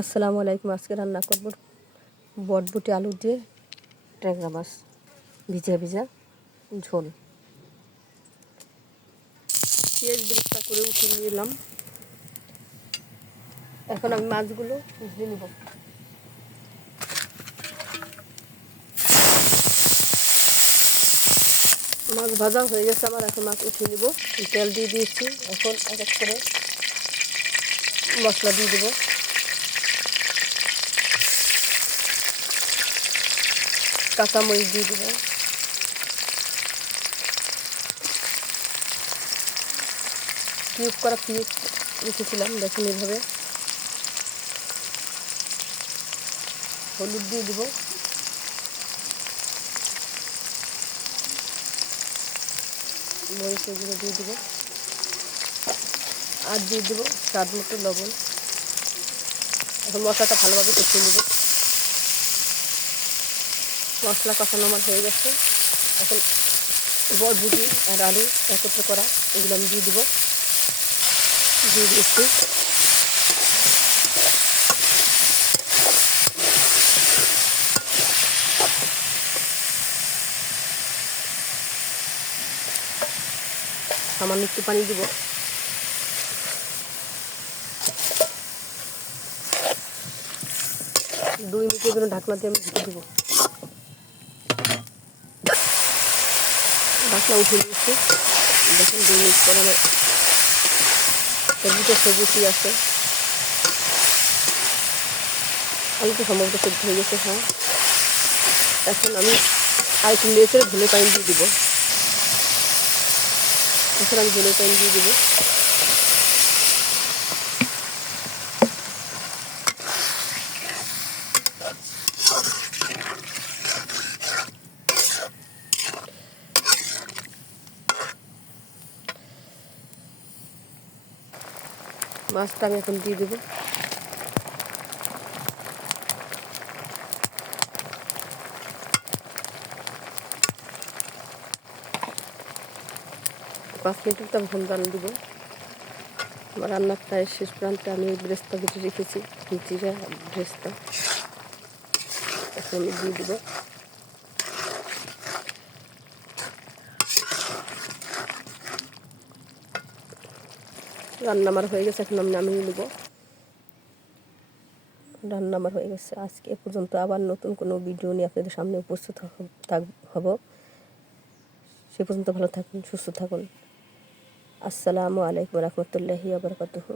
আসসালামু আলাইকুম। আজকে রান্না করব বটবুটি আলু দিয়ে ট্যাংরা মাছ, ভিজা ভিজা ঝোল। পেঁয়াজ বিরক্তা করে উঠে নিলাম। এখন আমি মাছগুলো ভেজে নিব। মাছ ভাজা হয়ে গেছে আমার, এখন মাছ উঠিয়ে নিব। তেল দিয়ে দিয়েছি। এখন এক এক করে মশলা দিয়ে দেবো। কাঁচামরিচ দিয়ে দেবো। কিউব করা পিস রেখেছিলাম, দেখুন এইভাবে। হলুদ দিয়ে দেবো। মরিচের গুঁড়ো দিয়ে দেবো। আর দিয়ে দেবো স্বাদ মতো লবণ। এখন মশলাটা ভালোভাবে কষিয়ে নেব। মশলা কষানো আমার হয়ে গেছে। এখন বরবুটি আর আলু একত্র করা, এগুলো আমি দিয়ে দেবো। দিয়ে দিচ্ছি। সামান্য একটু পানি দেবো। দুই মিনিটের জন্য ঢাকনা দিয়ে আমি ঢেকে দেবো। ঢাকনা উঠে দিয়েছি দেখুন, দুই মিনিট পরে আমার সবজিটা সবুজই আছে। আলুটা সম্ভবত সেদ্ধ হয়ে গেছে হ্যাঁ। এখন আমি আর একটু নেচে ধনে পানি দিয়ে দেবো। এখন আমি ধনে পানি দিয়ে দেবো। মাছটা আমি এখন দিয়ে দেবো। পাঁচ মিনিটের তো ভুল রান্না দেবো। আমার রান্নার প্রায় শেষ প্রান্তে আমি ব্রেস্তা কেটে রেখেছি জিরা ব্রেস্তা। এখন আমি দিয়ে দেবো। রান্না আমার হয়ে গেছে, এখন আমি নামিয়ে নেব। রান্না আমার হয়ে গেছে। আজকে এ পর্যন্ত আবার নতুন কোনো ভিডিও নিয়ে আপনাদের সামনে উপস্থিত হব। সে পর্যন্ত ভালো থাকুন, সুস্থ থাকুন। আসসালামু আলাইকুম রহমতুল্লাহি আবরকাতুহ